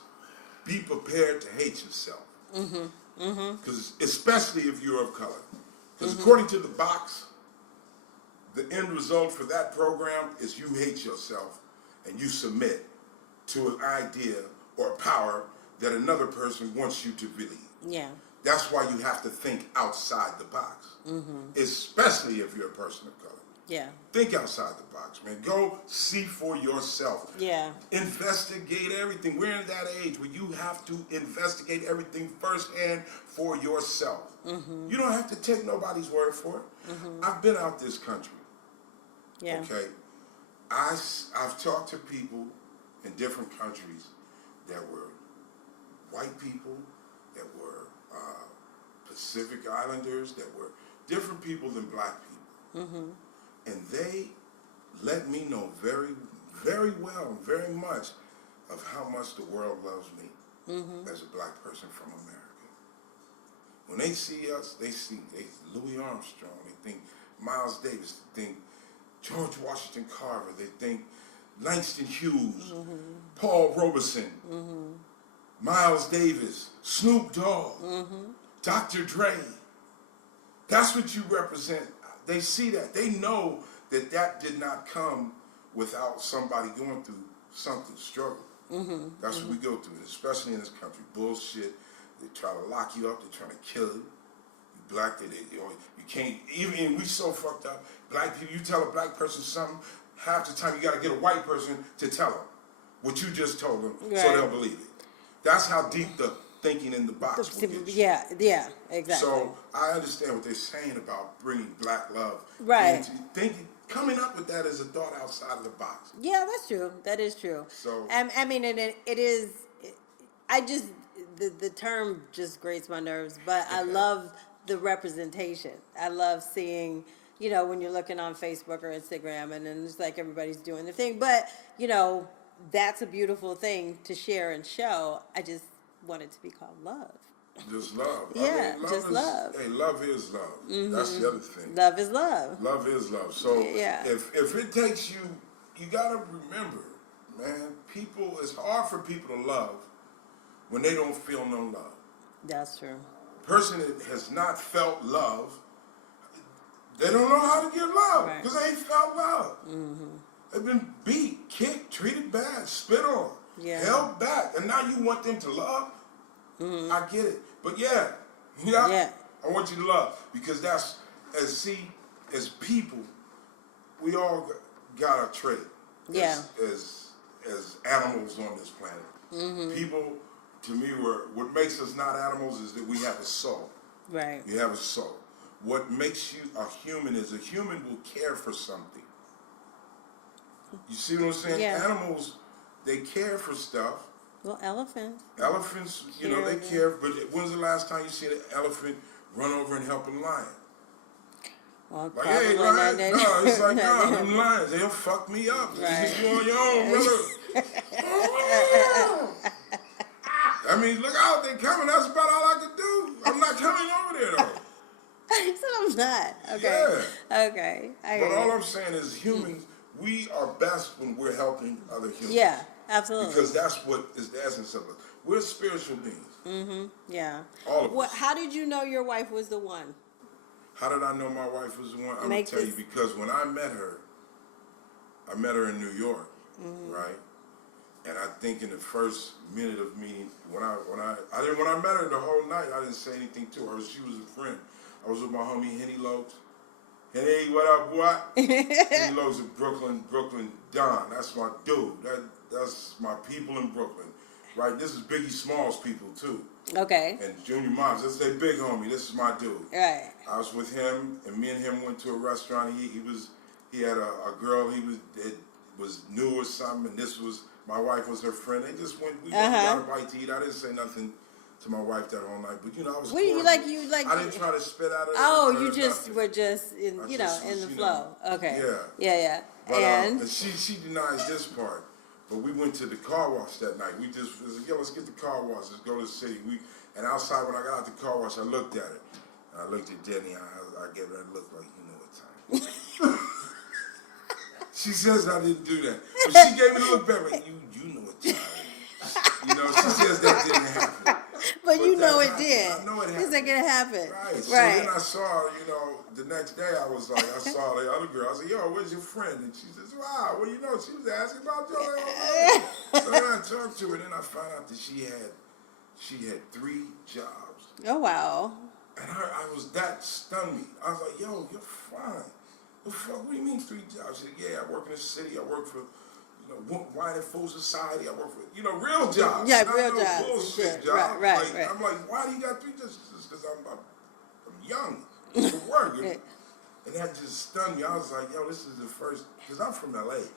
be prepared to hate yourself. Because especially if you're of color. Because according to the box, the end result for that program is you hate yourself and you submit to an idea or power that another person wants you to believe. Yeah. That's why you have to think outside the box, especially if you're a person of color. Yeah. Think outside the box, man. Go see for yourself. Yeah. Investigate everything. We're in that age where you have to investigate everything firsthand for yourself. You don't have to take nobody's word for it. I've been out this country. Yeah. Okay. I've talked to people in different countries that were white people, that were Pacific Islanders, that were different people than black people. And they let me know very, very well, very much of how much the world loves me as a black person from America. When they see us, they see Louis Armstrong, they think Miles Davis, they think George Washington Carver, they think Langston Hughes, Paul Robeson, Miles Davis, Snoop Dogg, Dr. Dre. That's what you represent. They see that. They know that that did not come without somebody going through something, struggle. That's what we go through, especially in this country. Bullshit. They try to lock you up. They're trying to kill you. You black, you can't, even we so fucked up. Black people, you tell a black person something, half the time you got to get a white person to tell them what you just told them, so they'll believe it. That's how deep the thinking in the box will get you. Yeah, exactly. So I understand what they're saying about bringing black love. Right. Thinking, coming up with that as a thought outside of the box. Yeah, that's true. That is true. So I mean, it is. I just the term just grates my nerves, but I love the representation. I love seeing, when you're looking on Facebook or Instagram, and then it's like everybody's doing their thing. But that's a beautiful thing to share and show. I just want it to be called love. Just love. Yeah, love just is, love. Hey, love is love. That's the other thing. Love is love. Love is love. So Yeah. if it takes you, you gotta remember, man, it's hard for people to love when they don't feel no love. That's true. Person that has not felt love, they don't know how to give love because they ain't felt love. They've been beat, kicked, treated bad, spit on, held back, and now you want them to love? I get it. But yeah, I want you to love because that's, as people, we all got our trait as animals on this planet. People, to me, what makes us not animals is that we have a soul. Right. You have a soul. What makes you a human is a human will care for something. You see what I'm saying? Yeah. Animals, they care for stuff. Well, elephants. Elephants, you know, they care. But when's the last time you seen an elephant run over and help a lion? Well, Like, hey, lion. No, it's like, no, them lions, they'll fuck me up. Right. You on your own, brother. I mean, look out, they coming. That's about all I can do. I'm not coming over there, though. So I'm not. Okay. Yeah. Okay. But all I'm saying is humans, we are best when we're helping other humans. Yeah, absolutely. Because that's what is the essence of us. We're spiritual beings. Yeah. All of us. How did you know your wife was the one? How did I know my wife was the one? I'm going to tell you, because when I met her in New York, right? And I think in the first minute of meeting, when I met her the whole night, I didn't say anything to her. She was a friend. I was with my homie Henny Lowe's. Henny, what up, boy? Henny Lowe's of Brooklyn Don. That's my dude. That's my people in Brooklyn, right? This is Biggie Smalls' people too. Okay. And Junior Moms. This is their big homie. This is my dude. Right. I was with him, and me and him went to a restaurant. He had a girl it was new or something, and my wife was her friend. They just went. We got a bite to eat. I didn't say nothing to my wife that whole night, but I was. What do you like? You like? I didn't try to spit out of. Oh, you just were just in, in the flow. Okay. Yeah. But, and she denies this part. But we went to the car wash that night. We just was like, yo, let's get the car wash. Let's go to the city. And outside when I got out the car wash, I looked at it. And I looked at Jenny. I gave her that look like, you know what time. She says I didn't do that. But she gave me the look back like, you know what time. She says that didn't happen. But you know it happened. did. I know it happened. It's like it happened. Right. So then I saw, the next day I saw the other girl. I said, yo, where's your friend? And she says, wow, well, she was asking about you. So then I talked to her, and then I found out that she had 3 jobs. Oh, wow. And that stunned me. I was like, yo, you're fine. What do you mean 3 jobs? She said, yeah, I work in the city. I work for, Wine and Food Society. I work for, real jobs. Yeah, not real no jobs. bullshit Right, jobs. right. I'm like, why do you got 3 jobs? Because I'm young for work. And that just stunned me. I was like, yo, this is the first, because I'm from L.A.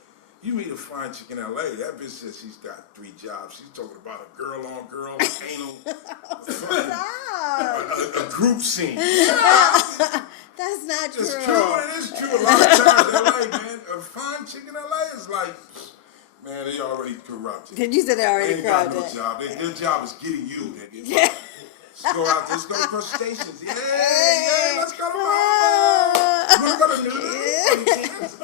You meet a fine chick in L.A., that bitch says she's got 3 jobs. She's talking about a girl-on-girl, anal, a group scene. That's not true. It's true, and it is true. A lot of times in L.A., man, a fine chick in L.A. is like, man, they already corrupted. You said they already ain't got corrupted. no job. Their job is getting you, nigga. Yeah. Let's go to crustaceans. Yeah, let's go to Mama. You want to go to Noodles?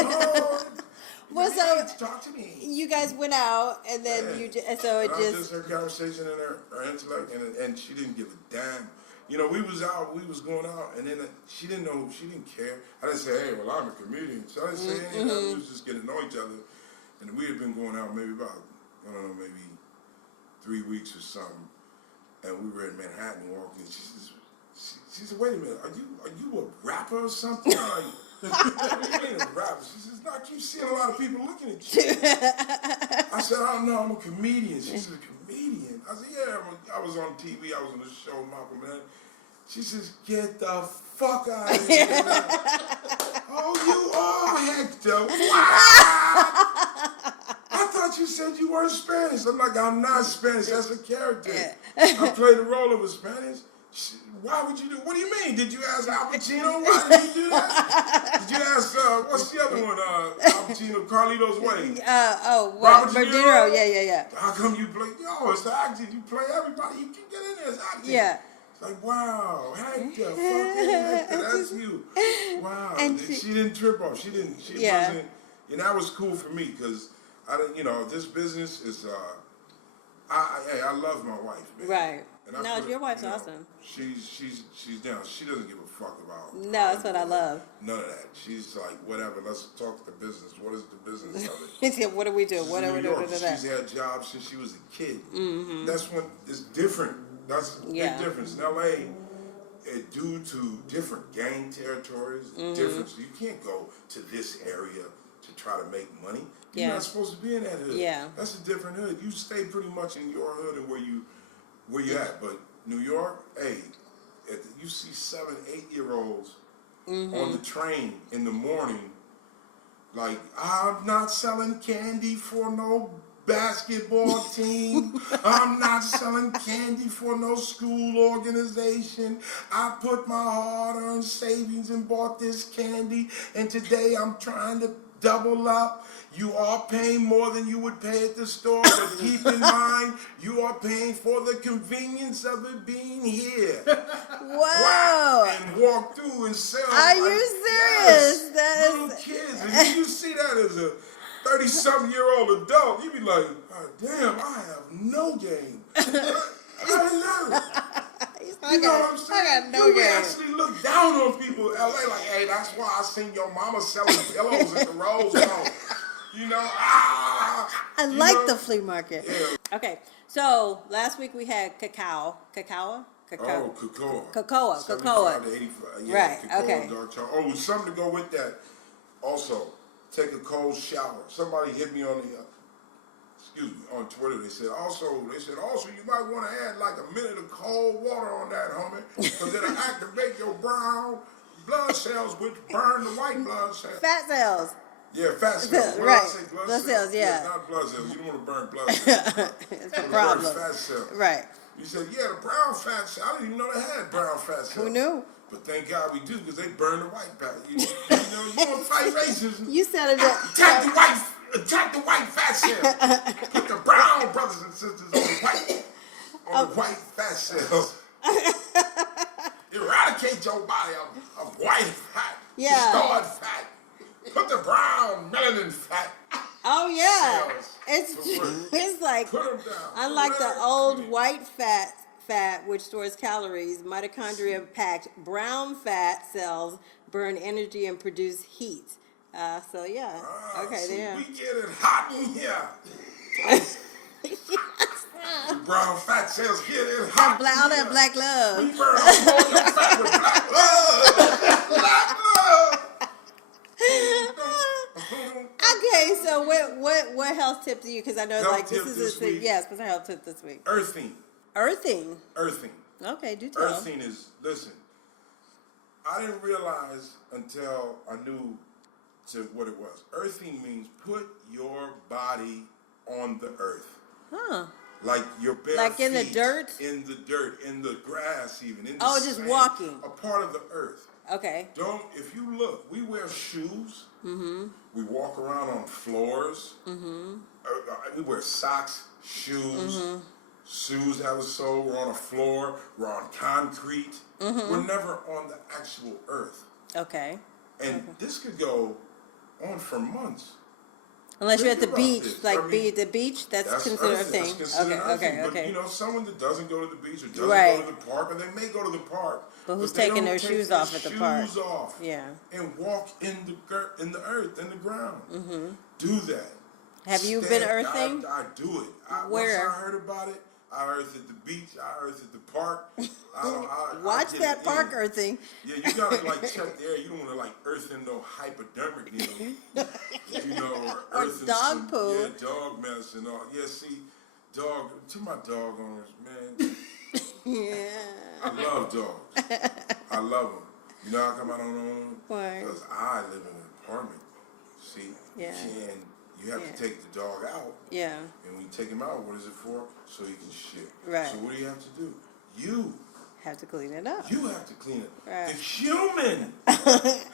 Well, so talk to me. You guys went out, and then Yeah. so it I just. just her conversation and her intellect, and she didn't give a damn. We was out, we was going out, and then she didn't know, she didn't care. I didn't say, hey, well, I'm a comedian. So I didn't say anything. We was just getting to know each other. And we had been going out maybe about, I don't know, maybe 3 weeks or something. And we were in Manhattan walking. She said, wait a minute, are you a rapper or something? I'm like, what do you mean a rapper? She says, no, I keep seeing a lot of people looking at you. I said, I don't know, I'm a comedian. She said, a comedian? I said, yeah, I was on TV, I was on the show, Malcolm X. She says, get the fuck out of here. Oh, you are Hector. What? I thought you said you weren't Spanish. I'm like, I'm not Spanish. That's a character. I play the role of a Spanish. Why would you do? What do you mean? Did you ask Al Pacino? Why did you do that? Did you ask what's the other one? Al Pacino, Carlito's Way. Robert De Niro? Yeah. How come you play? Yo, it's acting. You play everybody. You can get in there. It's acting. Yeah. It's like, wow, heck the fuck, that's you. Wow. And she didn't trip off. She wasn't. And that was cool for me because I didn't. You know, this business is. I love my wife, man. Right. And No, your wife's awesome. She's down. She doesn't give a fuck about. No, that's what I love. None of that. She's like, whatever. Let's talk the business. What is the business of it? What do we do? What do we do? She's had jobs since she was a kid. Mm-hmm. That's when it's different. That's a big difference. In LA, due to different gang territories, different. So you can't go to this area to try to make money. You're not supposed to be in that hood. Yeah. That's a different hood. You stay pretty much in your hood and where you at. But New York, hey, you see 7, 8-year-olds on the train in the morning, like, I'm not selling candy for no basketball team. I'm not selling candy for no school organization. I put my hard-earned savings and bought this candy, and today I'm trying to double up. You are paying more than you would pay at the store, but keep in mind, you are paying for the convenience of it being here. Wow. And walk through and sell. Are you serious? Yes, little kids. And you see that as a 30-something-year-old adult, you be like, oh, damn, I have no game. I don't know. You know what I'm saying? I got no you game. actually look down on people in LA like, hey, that's why I seen your mama selling pillows at the Rose Bowl. You know, I like the flea market. Yeah. Okay, so last week we had cacao. Cocoa. Cocoa. 75 to 85. Yeah, right, cocoa, okay. Dark chocolate. Oh, something to go with that. Also, take a cold shower. Somebody hit me on on Twitter. They said also you might want to add like a minute of cold water on that, homie, because it'll activate your brown blood cells, which burn the white blood cells. Fat cells. Yeah, fat cells. Right. Blood cells, yeah. Not blood cells. You don't want to burn blood cells. It's a problem. Burn fat cells. Right. You said, yeah, the brown fat cells. I didn't even know they had brown fat cells. Who knew? But thank God we do, because they burn the white fat. You want to fight racism. You said it. Attack the white fat cells. Put the brown brothers and sisters on the white fat cells. Eradicate your body of white fat. Stored fat. Put the brown melanin fat. Oh yeah, cells. it's like Put them down. unlike the old white fat which stores calories, mitochondria packed brown fat cells burn energy and produce heat. So yeah, okay, so there. we get it hot in here. The brown fat cells get it hot. All that black love. We burn all your fat with black love. Black love. Okay, so what health tip do you? Because I know Health like tip this this is week. what's our health tip this week? Earthing. Earthing. Okay, do tell. Earthing is, listen, I didn't realize until I knew what it was. Earthing means put your body on the earth. Huh. Like your bare like in feet, the dirt? In the dirt, in the grass even, in the just sand, walking. A part of the earth. Okay. If you look, we wear shoes. Mm-hmm. We walk around on floors. Mm-hmm. We wear socks, shoes. Mm-hmm. Shoes have a sole. We're on a floor. We're on concrete. Mm-hmm. We're never on the actual earth. Okay. And this could go on for months. Unless you're at the beach, this. The beach, that's considered a thing. That's considered Okay. But someone that doesn't go to the beach or doesn't go to the park, or they may go to the park, but who's taking their shoes off at the park? Shoes off. Yeah. And walk in the earth, in the ground. Mm-hmm. Do that. Have you been earthing? I do it. Where? Once I heard about it, I earthed at the beach. I earthed at the park. Watch that park earthing. Yeah, you gotta check the air. You don't want to earth in no hypodermic needle. Or earth in dog some, poo. Yeah, dog medicine. Yeah, see, to my dog owners, man. Yeah. I love dogs. I love them. You know how come I don't own them? Why? Because I live in an apartment. See? Yeah. You have to take the dog out. Yeah. And when you take him out, what is it for? So he can shit. Right. So what do you have to do? You have to clean it up. You have to clean it. Right. The human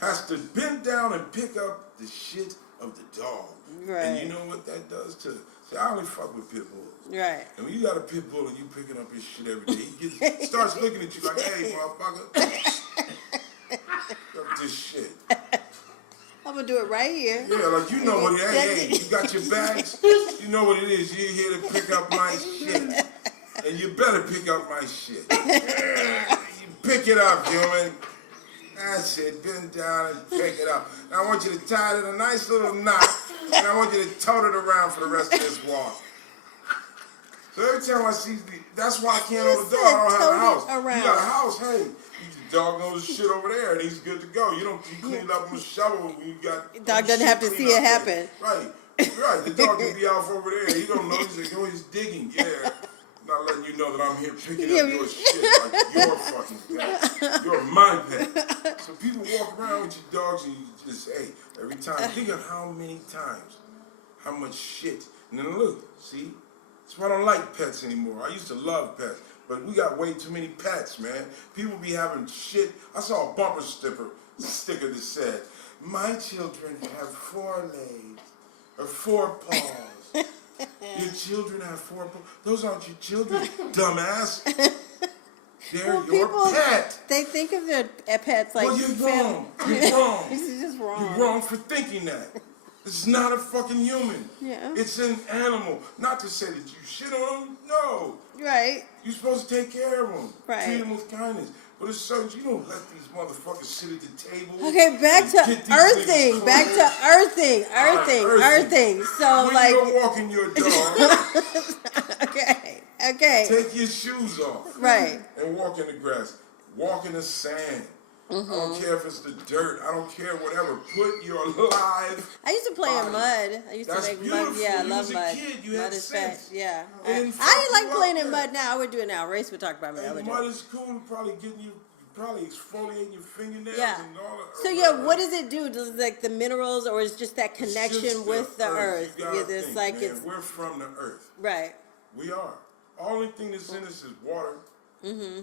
has to bend down and pick up the shit of the dog. Right. And you know what that does to... See, I only fuck with pit bulls. Right. And when you got a pit bull and you picking up his shit every day, he starts looking at you like, hey, motherfucker. Up this shit. I'm gonna do it right here. Yeah, like you know what it is. Hey, you got your bags. You know what it is. You're here to pick up my shit. And you better pick up my shit. You pick it up, human. That's it. Bend down and pick it up. Now I want you to tie it in a nice little knot, and I want you to tote it around for the rest of this walk. So every time I see that's why I can't own a dog. I don't have a house. You got a house, hey. The dog knows the shit over there, and he's good to go. You clean it up with a shovel when you got. The dog doesn't have to see it happen. Right. The dog can be off over there. He don't know. He's digging. Yeah. Not letting you know that I'm here picking up your shit like your fucking pet. You're my pet. So people walk around with your dogs and you just, hey, every time, think of how many times, how much shit. And then look, see? That's why I don't like pets anymore. I used to love pets, but we got way too many pets, man. People be having shit. I saw a bumper sticker that said, my children have 4 legs or 4 paws. Your children have 4 paws. Those aren't your children, dumbass. They're your pet. They think of their pets like. Well, you're wrong. You're wrong. This is just wrong. You're wrong for thinking that. It's not a fucking human. Yeah. It's an animal. Not to say that you shit on them. No. Right. You're supposed to take care of them. Right. Treat them with kindness. But it's certain you don't let these motherfuckers sit at the table. Okay, back to earthing. Back to earthing. Earthing. So when like. You're walking your dog. Okay. Take your shoes off. Right. And walk in the grass. Walk in the sand. Mm-hmm. I don't care if it's the dirt. I don't care whatever. Put your live. I used to play in mud. I used to make mud. Yeah, I love mud. Kid, you mud had is sense. fat. Yeah. I I like playing in mud now. I would do it now. Race would talk about me. I would do mud it. is cool. Probably getting you. Probably exfoliating your fingernails Yeah. and all that. So yeah, what does it do? Does like the minerals, or is just that connection with the earth? It's like we're from the earth. Right. We are. Only thing that's in us is water and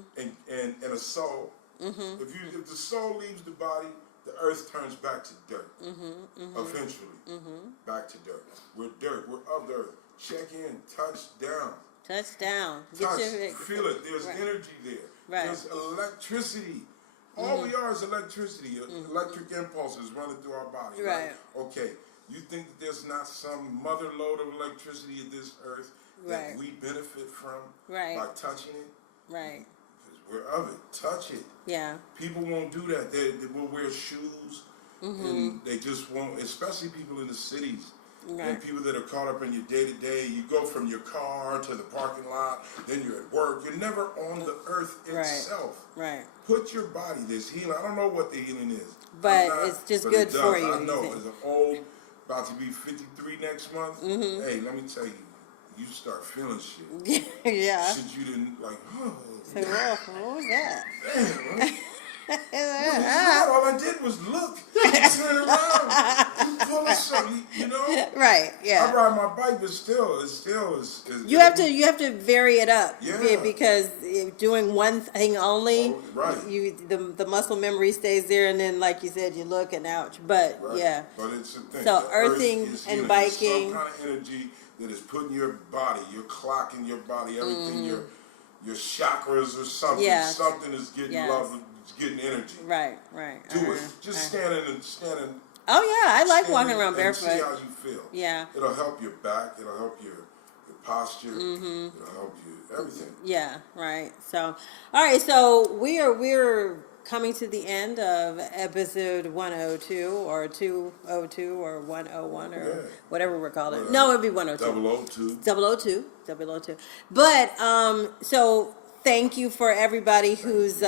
a soul. Mm-hmm. If the soul leaves the body, the earth turns back to dirt. Eventually, back to dirt. We're dirt. We're of the earth. Check in. Touch down. Touch down. Touch. Feel it. There's energy there. Right. There's electricity. All we are is electricity. Electric impulses running through our body. Right. Okay. You think that there's not some mother load of electricity in this earth that we benefit from by touching it? Right. Because we're of it. Touch it. Yeah. People won't do that. They will wear shoes, and they just won't. Especially people in the cities. Right. And people that are caught up in your day-to-day. You go from your car to the parking lot, then you're at work. You're never on the earth itself. Right. Put your body. There's healing. I don't know what the healing is. But it's just good for you. I know. As an old, about to be 53 next month, hey, let me tell you, you start feeling shit. Yeah. Shit you didn't, like, Say, well, what was that? Damn, all I did was look and turn around. You pull us something, you know? Right, yeah. I ride my bike, but still, it's you have to vary it up. Yeah. Because doing one thing only, the muscle memory stays there, and then, like you said, you look and ouch. But, yeah. But it's a thing. So, earthing and biking. Some kind of energy that is putting your body, your clock in your body, everything, your chakras or something. Yeah. Something is getting love. Getting energy. Right. Do it. Just standing. Oh yeah, I like walking around barefoot. See how you feel. Yeah. It'll help your back. It'll help your posture. It'll help you everything. Yeah. Right. So, all right. So we're coming to the end of episode 102 or 202 or 101 or whatever we're calling it. No, it'd be 102. 002. But so. Thank you for everybody who's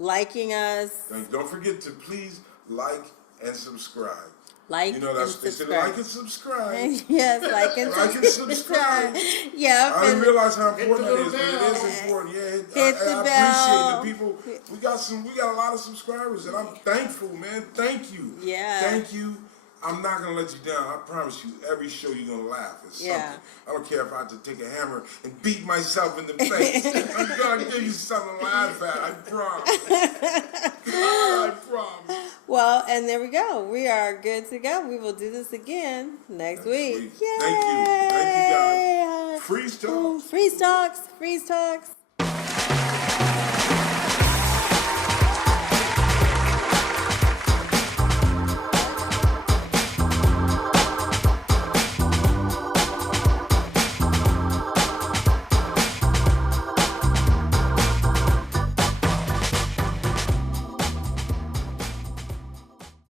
liking us. Don't forget to please like and subscribe. Like and subscribe. Like and subscribe. Yes, like and subscribe. Yeah. I didn't realize how important that is, but it is important. Yeah, Hit the bell. Appreciate the people. We got a lot of subscribers, and I'm thankful, man. Thank you. Yeah. Thank you. I'm not gonna let you down. I promise you. Every show you're gonna laugh at something. Yeah. I don't care if I have to take a hammer and beat myself in the face. I'm gonna give you something to laugh at. I promise. I promise. Well, and there we go. We are good to go. We will do this again next week. Yay! Thank you. Thank you, guys. Freeztalks. Freeztalks. Freeztalks.